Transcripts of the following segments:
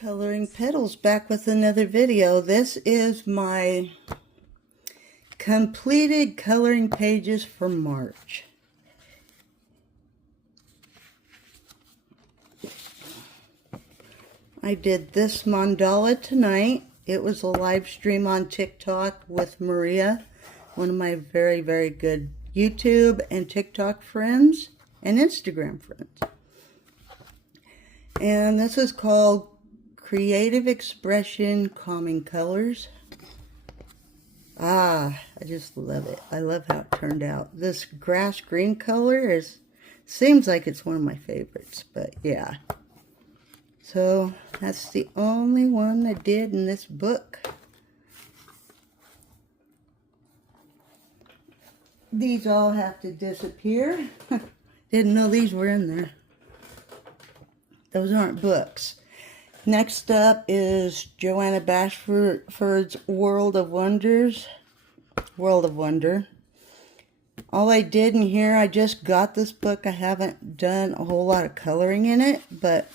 Coloring Petals back with another video. This is my completed coloring pages for March. I did this mandala tonight. It was a live stream on TikTok with Maria, one of my very, very good YouTube and TikTok friends and Instagram friends. And this is called Creative Expression Calming Colors. I just love it. I love how it turned out. This grass green color seems like it's one of my favorites, but yeah. So that's the only one I did in this book. These all have to disappear. Didn't know these were in there. Those aren't books. Next up is Joanna Bashford's World of Wonders. World of Wonder. All I did in here, I just got this book. I haven't done a whole lot of coloring in it, but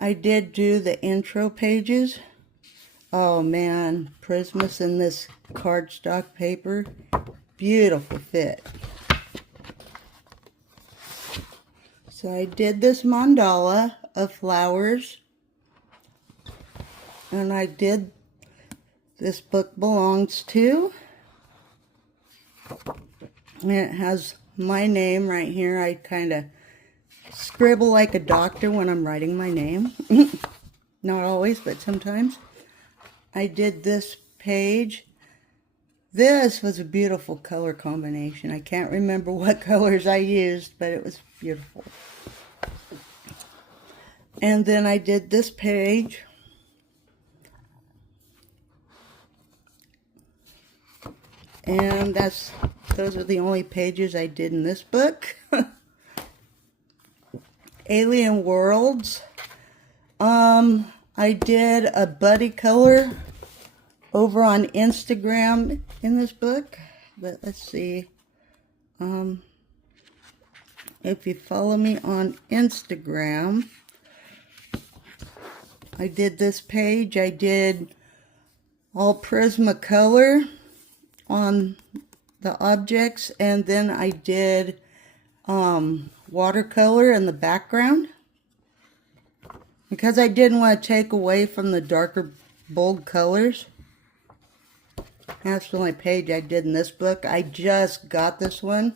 I did do the intro pages. Oh man, Prismus in this cardstock paper. Beautiful fit. So I did this mandala of flowers. And I did, this book belongs to, and it has my name right here. I kind of scribble like a doctor when I'm writing my name. Not always, but sometimes. I did this page. This was a beautiful color combination. I can't remember what colors I used, but it was beautiful. And then I did this page. And those are the only pages I did in this book. Alien Worlds. I did a buddy color over on Instagram in this book. But let's see. If you follow me on Instagram, I did this page. I did all Prismacolor on the objects, and then I did watercolor in the background because I didn't want to take away from the darker bold colors. That's the only page I did in this book. I just got this one.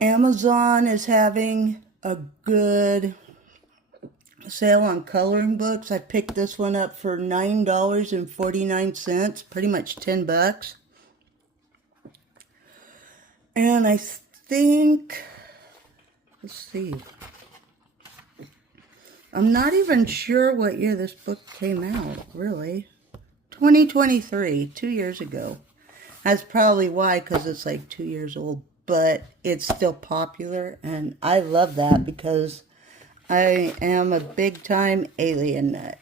Amazon is having a good sale on coloring books. I picked this one up for $9.49, pretty much 10 bucks. And I think, let's see, I'm not even sure what year this book came out, really. 2023, 2 years ago. That's probably why, because it's like 2 years old, but it's still popular, and I love that because I am a big-time alien nut.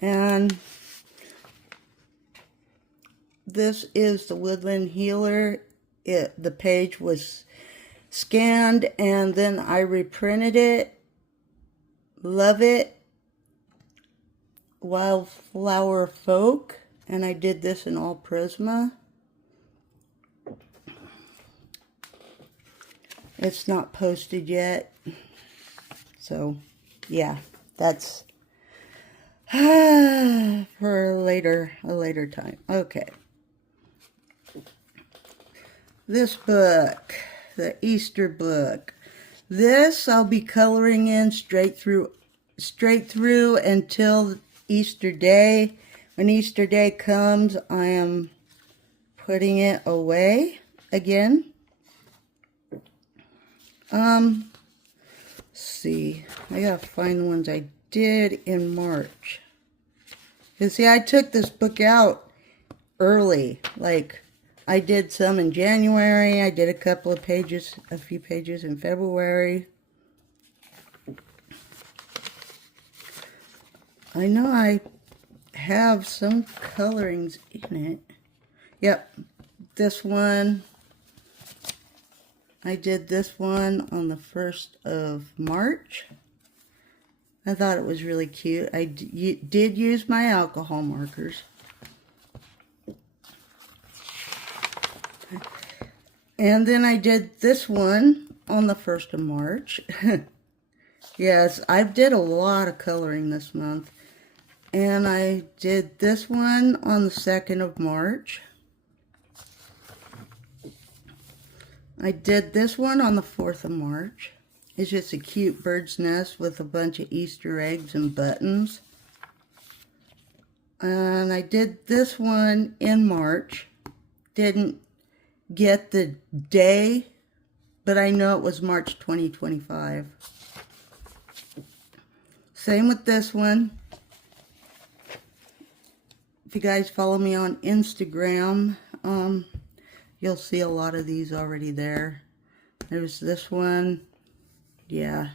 And this is the Woodland Healer. The page was scanned, and then I reprinted it. Love it. Wildflower Folk. And I did this in all Prisma. It's not posted yet, so yeah, that's for a later time. Okay, this book, the Easter book. This I'll be coloring in straight through until Easter Day. When Easter Day comes, I am putting it away again. Let's see, I gotta find the ones I did in March. You see, I took this book out early. Like, I did some in January, I did a few pages in February. I know I have some colorings in it. Yep, this one I did this one on the 1st of March. I thought it was really cute. I did use my alcohol markers. And then I did this one on the 1st of March. Yes, I did a lot of coloring this month. And I did this one on the 2nd of March. I did this one on the 4th of March. It's just a cute bird's nest with a bunch of Easter eggs and buttons. And I did this one in March. Didn't get the day, but I know it was March 2025. Same with this one. If you guys follow me on Instagram, you'll see a lot of these already there. There's this one. Yeah,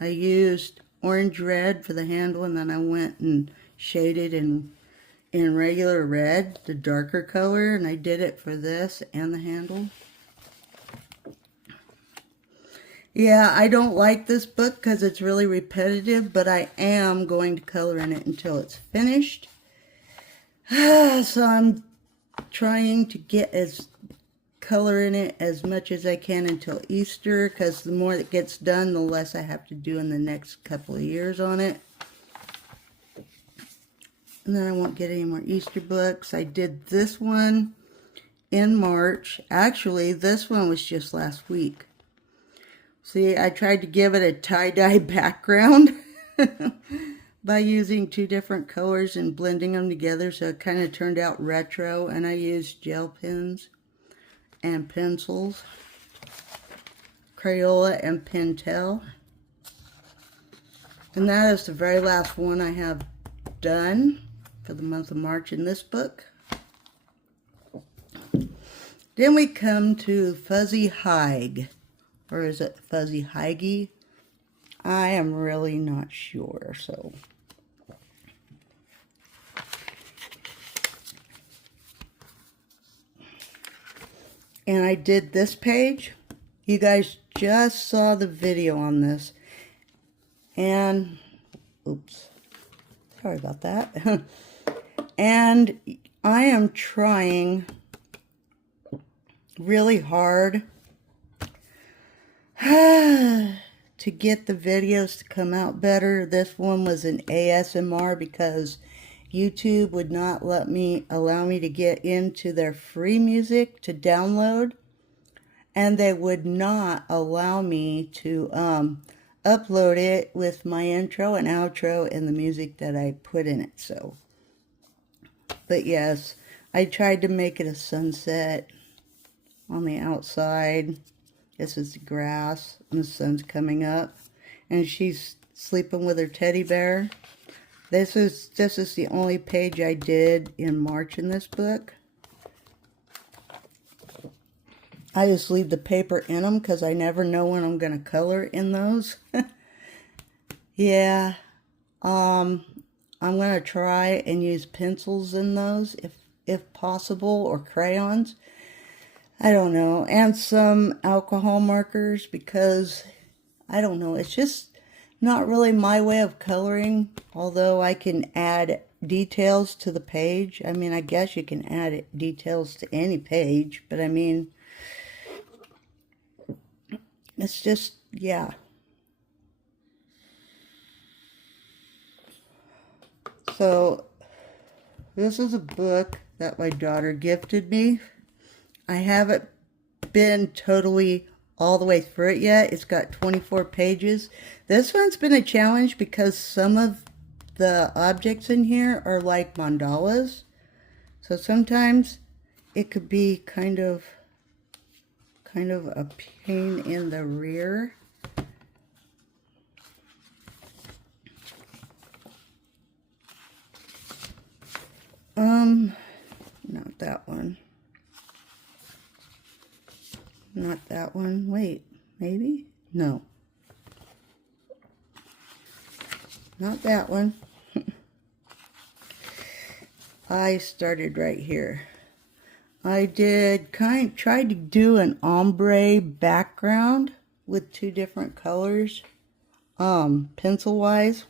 I used orange red for the handle, and then I went and shaded in regular red, the darker color, and I did it for this and the handle. Yeah, I don't like this book because it's really repetitive, but I am going to color in it until it's finished. So I'm trying to get color in it as much as I can until Easter, because the more that gets done, the less I have to do in the next couple of years on it. And then I won't get any more Easter books. I did this one in March. Actually, this one was just last week. See, I tried to give it a tie-dye background by using 2 different colors and blending them together, so it kind of turned out retro. And I used gel pens and pencils, Crayola and Pentel. And that is the very last one I have done for the month of March in this book. Then we come to Fuzzy Haig, or is it Fuzzy Haigi? I am really not sure, so. And I did this page. You guys just saw the video on this. And, oops, sorry about that. And I am trying really hard to get the videos to come out better. This one was an ASMR because YouTube would not allow me to get into their free music to download, and they would not allow me to upload it with my intro and outro and the music that I put in it. So, but yes, I tried to make it a sunset on the outside. This is the grass, and the sun's coming up, and she's sleeping with her teddy bear. This is the only page I did in March in this book. I just leave the paper in them because I never know when I'm going to color in those. Yeah, I'm going to try and use pencils in those if possible, or crayons. I don't know, and some alcohol markers, because I don't know, it's just not really my way of coloring, although I can add details to the page. I mean, I guess you can add details to any page, but I mean, it's just, yeah. So, this is a book that my daughter gifted me. I haven't been totally all the way through it yet. It's got 24 pages. This one's been a challenge because some of the objects in here are like mandalas. So sometimes it could be kind of a pain in the rear. Not that one. Not that one. Wait, maybe? No. Not that one. I started right here. I tried to do an ombre background with 2 different colors, pencil wise.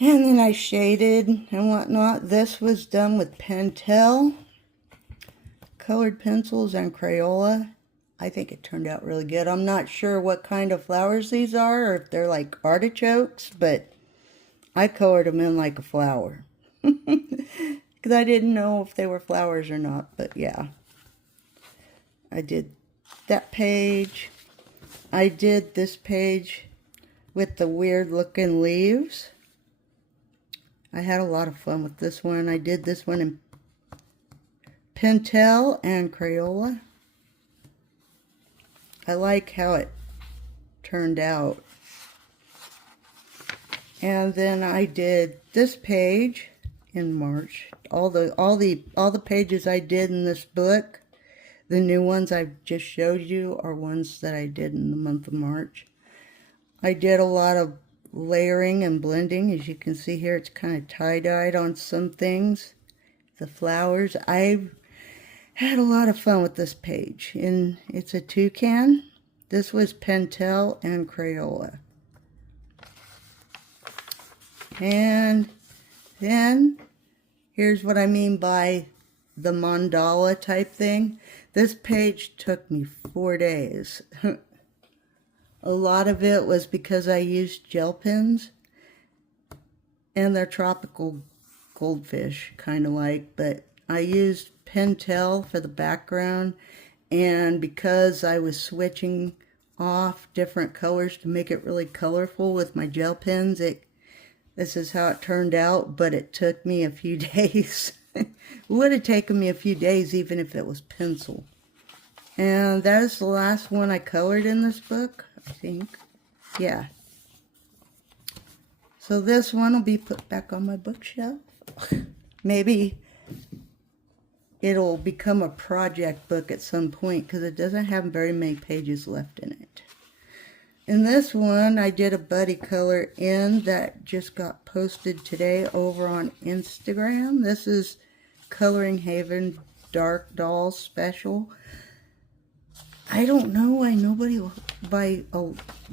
And then I shaded and whatnot. This was done with Pentel, colored pencils, and Crayola. I think it turned out really good. I'm not sure what kind of flowers these are, or if they're like artichokes, but I colored them in like a flower. Because I didn't know if they were flowers or not, but yeah. I did that page. I did this page with the weird looking leaves. I had a lot of fun with this one. I did this one in Pentel and Crayola. I like how it turned out. And then I did this page in March. All the pages I did in this book, the new ones I've just showed you, are ones that I did in the month of March. I did a lot of layering and blending. As you can see here, it's kind of tie-dyed on some things. The flowers. I've had a lot of fun with this page. And it's a toucan. This was Pentel and Crayola. And then here's what I mean by the mandala type thing. This page took me 4 days. A lot of it was because I used gel pens, and they're tropical goldfish, kind of like, but I used Pentel for the background, and because I was switching off different colors to make it really colorful with my gel pens, this is how it turned out, but it took me a few days. It would have taken me a few days even if it was pencil. And that is the last one I colored in this book, I think. Yeah. So this one will be put back on my bookshelf. Maybe it'll become a project book at some point because it doesn't have very many pages left in it. In this one, I did a buddy color in that just got posted today over on Instagram. This is Coloring Haven Dark Dolls Special. I don't know why a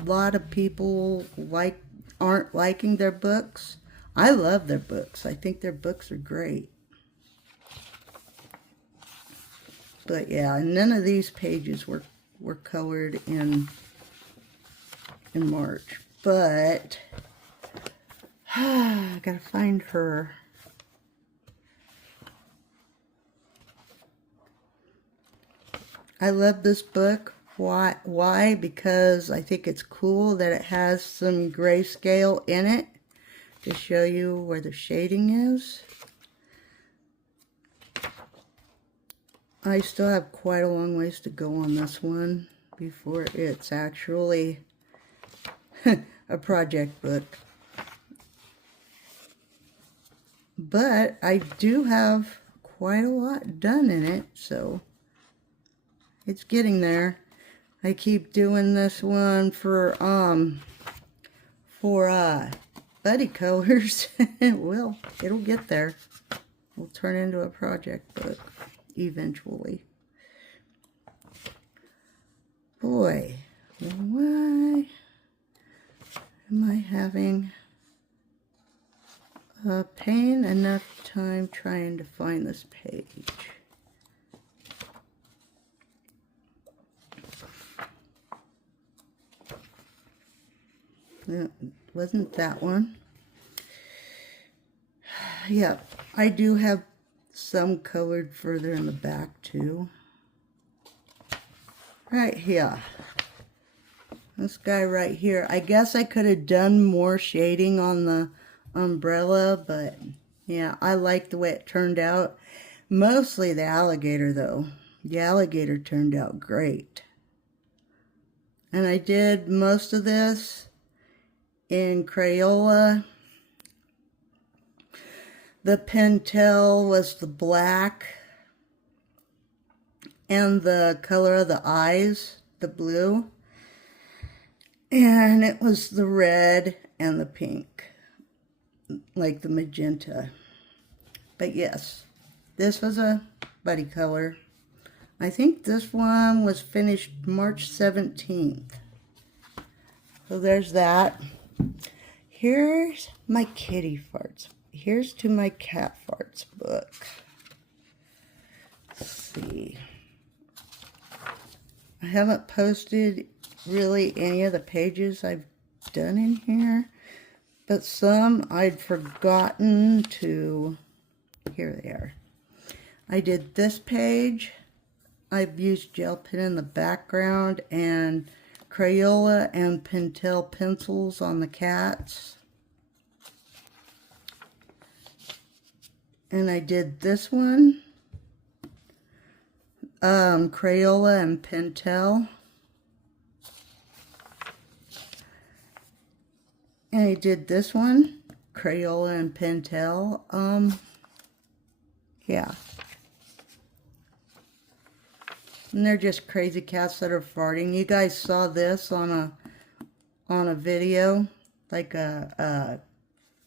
lot of people aren't liking their books. I love their books. I think their books are great. But yeah, none of these pages were colored in March. But I gotta find her. I love this book. Why? Because I think it's cool that it has some grayscale in it to show you where the shading is. I still have quite a long ways to go on this one before it's actually a project book. But I do have quite a lot done in it, so it's getting there. I keep doing this one for buddy colors. Well, it'll get there. It'll turn into a project book eventually. Boy, why am I having a pain enough time trying to find this page? It wasn't that one. Yeah, I do have some colored further in the back too. Right here. This guy right here. I guess I could have done more shading on the umbrella, but yeah, I like the way it turned out. Mostly the alligator though. The alligator turned out great. And I did most of this in Crayola. The Pentel was the black, and the color of the eyes, the blue. And it was the red and the pink, like the magenta. But yes, This was a buddy color. I think this one was finished March 17th. So there's that. Here's my kitty farts. Here's to my cat farts book. Let's see. I haven't posted really any of the pages I've done in here, but some I'd forgotten to. Here they are. I did this page. I've used gel pen in the background and Crayola and Pentel pencils on the cats. And I did this one, Crayola and Pentel. And I did this one, Crayola and Pentel. Yeah. And they're just crazy cats that are farting. You guys saw this on a video, like a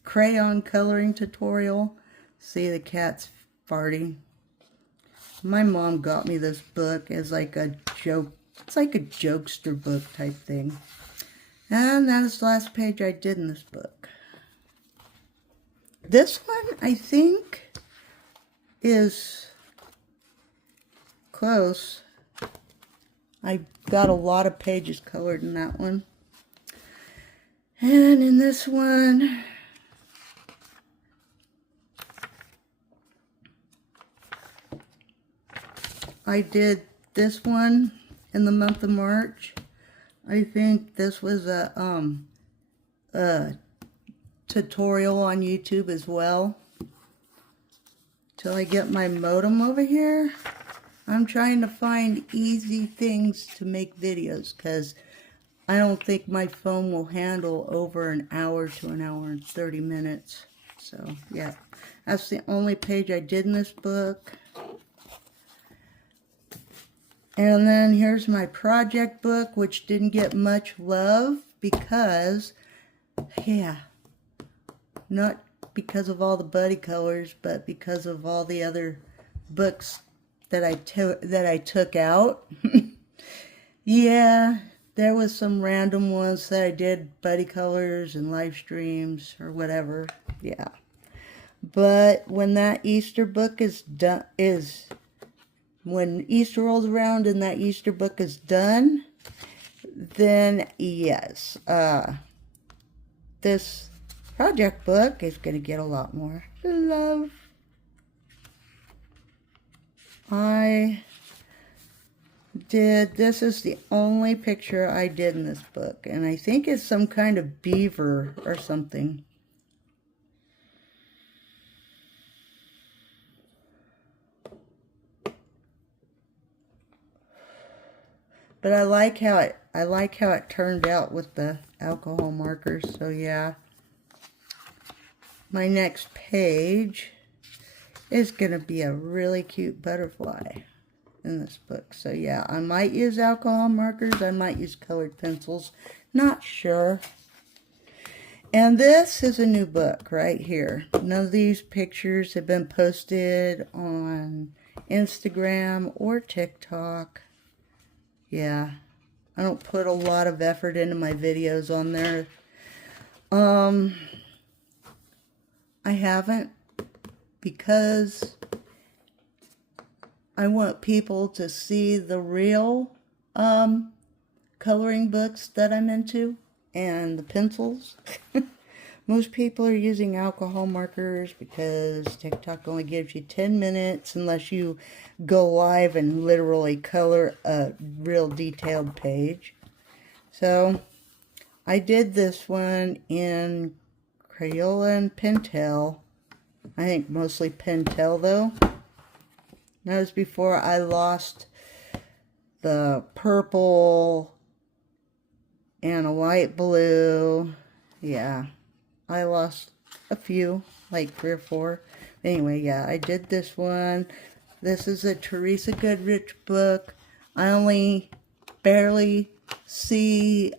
crayon coloring tutorial. See the cats farting. My mom got me this book as like a joke. It's like a jokester book type thing. And that is the last page I did in this book. This one, I think, is close. I got a lot of pages colored in that one. And in this one, I did this one in the month of March. I think this was a tutorial on YouTube as well. Till I get my modem over here. I'm trying to find easy things to make videos because I don't think my phone will handle over an hour to an hour and 30 minutes. So, yeah. That's the only page I did in this book. And then here's my project book, which didn't get much love because, yeah, not because of all the buddy colors, but because of all the other books that I took out. Yeah, there was some random ones that I did buddy colors and live streams or whatever. Yeah. But when that Easter book is done, when Easter rolls around and that Easter book is done, then yes, this project book is going to get a lot more love. This is the only picture I did in this book, and I think it's some kind of beaver or something. But I like how it turned out with the alcohol markers. So yeah. My next page is going to be a really cute butterfly in this book. So yeah, I might use alcohol markers. I might use colored pencils. Not sure. And this is a new book right here. None of these pictures have been posted on Instagram or TikTok. Yeah, I don't put a lot of effort into my videos on there. I haven't, because I want people to see the real coloring books that I'm into and the pencils. Most people are using alcohol markers because TikTok only gives you 10 minutes unless you go live and literally color a real detailed page. So I did this one in Crayola and Pentel. I think mostly Pentel though. That was before I lost the purple and a light blue. Yeah. I lost a few, like 3 or 4. Anyway, yeah, I did this one. This is a Teresa Goodrich book. I only barely see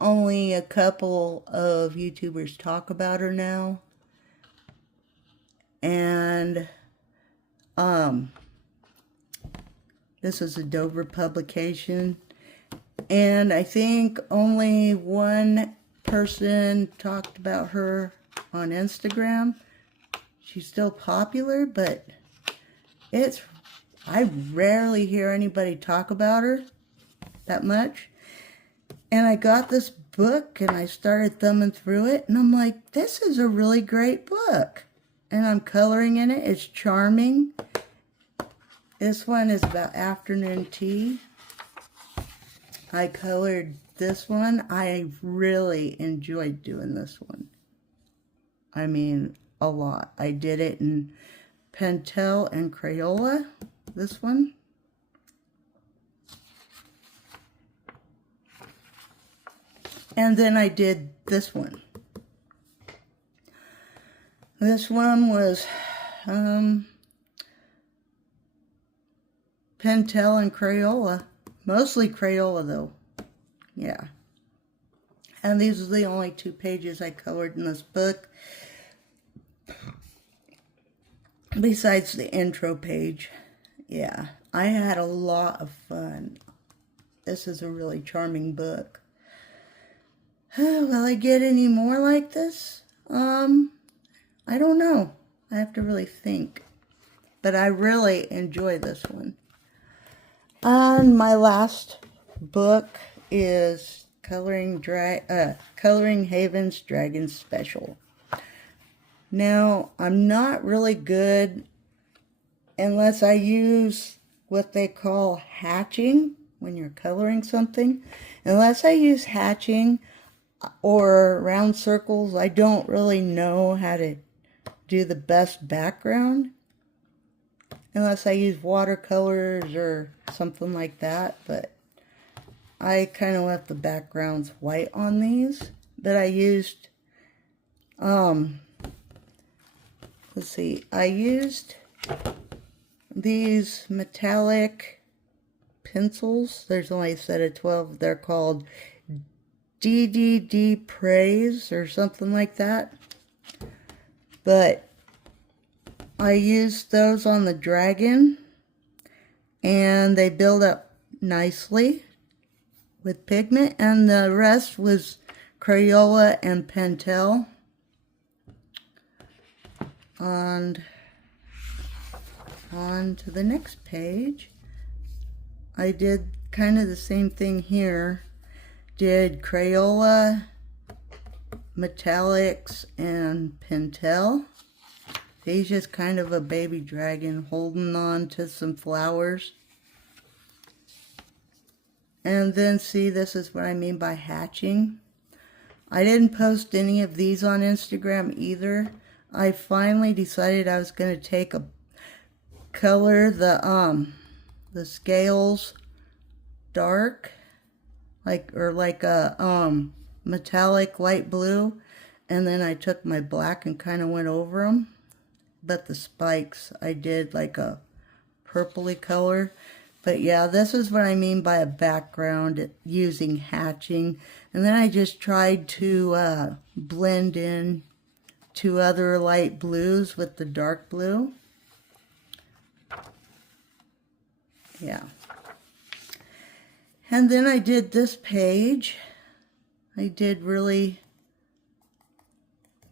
only a couple of YouTubers talk about her now. And This is a Dover publication, and I think only one person talked about her on Instagram. She's still popular, but I rarely hear anybody talk about her that much. And I got this book and I started thumbing through it, and I'm like, this is a really great book. And I'm coloring in it. It's charming. This one is about afternoon tea. I colored this one. I really enjoyed doing this one. I mean, a lot. I did it in Pentel and Crayola, this one. And then I did this one. This one was Pentel and Crayola. Mostly Crayola though. Yeah. And these are the only 2 pages I colored in this book. Besides the intro page. Yeah. I had a lot of fun. This is a really charming book. Will I get any more like this? I don't know. I have to really think. But I really enjoy this one. And my last book is Coloring Haven's Dragon Special. Now, I'm not really good unless I use what they call hatching when you're coloring something. Unless I use hatching or round circles, I don't really know how to do the best background. Unless I use watercolors or something like that. But I kind of left the backgrounds white on these. But I used, let's see, I used these metallic pencils. There's only a set of 12. They're called DDD Praise or something like that. But I used those on the dragon, and they build up nicely with pigment, and the rest was Crayola and Pentel. And on to the next page. I did kind of the same thing here. Did Crayola, metallics, and Pentel. He's just kind of a baby dragon holding on to some flowers. And then see, this is what I mean by hatching. I didn't post any of these on Instagram either. I finally decided I was going to color the scales dark, like a metallic light blue, and then I took my black and kind of went over them. But the spikes I did like a purpley color. But yeah, this is what I mean by a background using hatching. And then I just tried to blend in 2 other light blues with the dark blue. Yeah. And then I did this page. I did really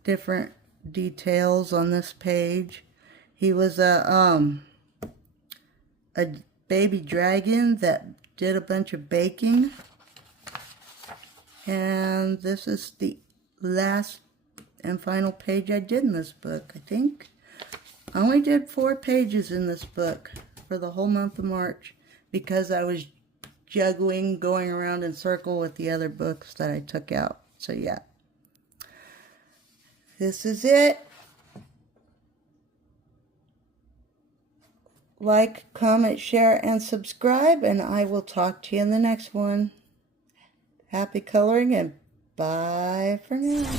different details on this page. He was a baby dragon that did a bunch of baking. And this is the last and final page I did in this book, I think. I only did 4 pages in this book for the whole month of March because I was juggling, going around in circle with the other books that I took out. So yeah. This is it. Like, comment, share, and subscribe, and I will talk to you in the next one. Happy coloring, and bye for now.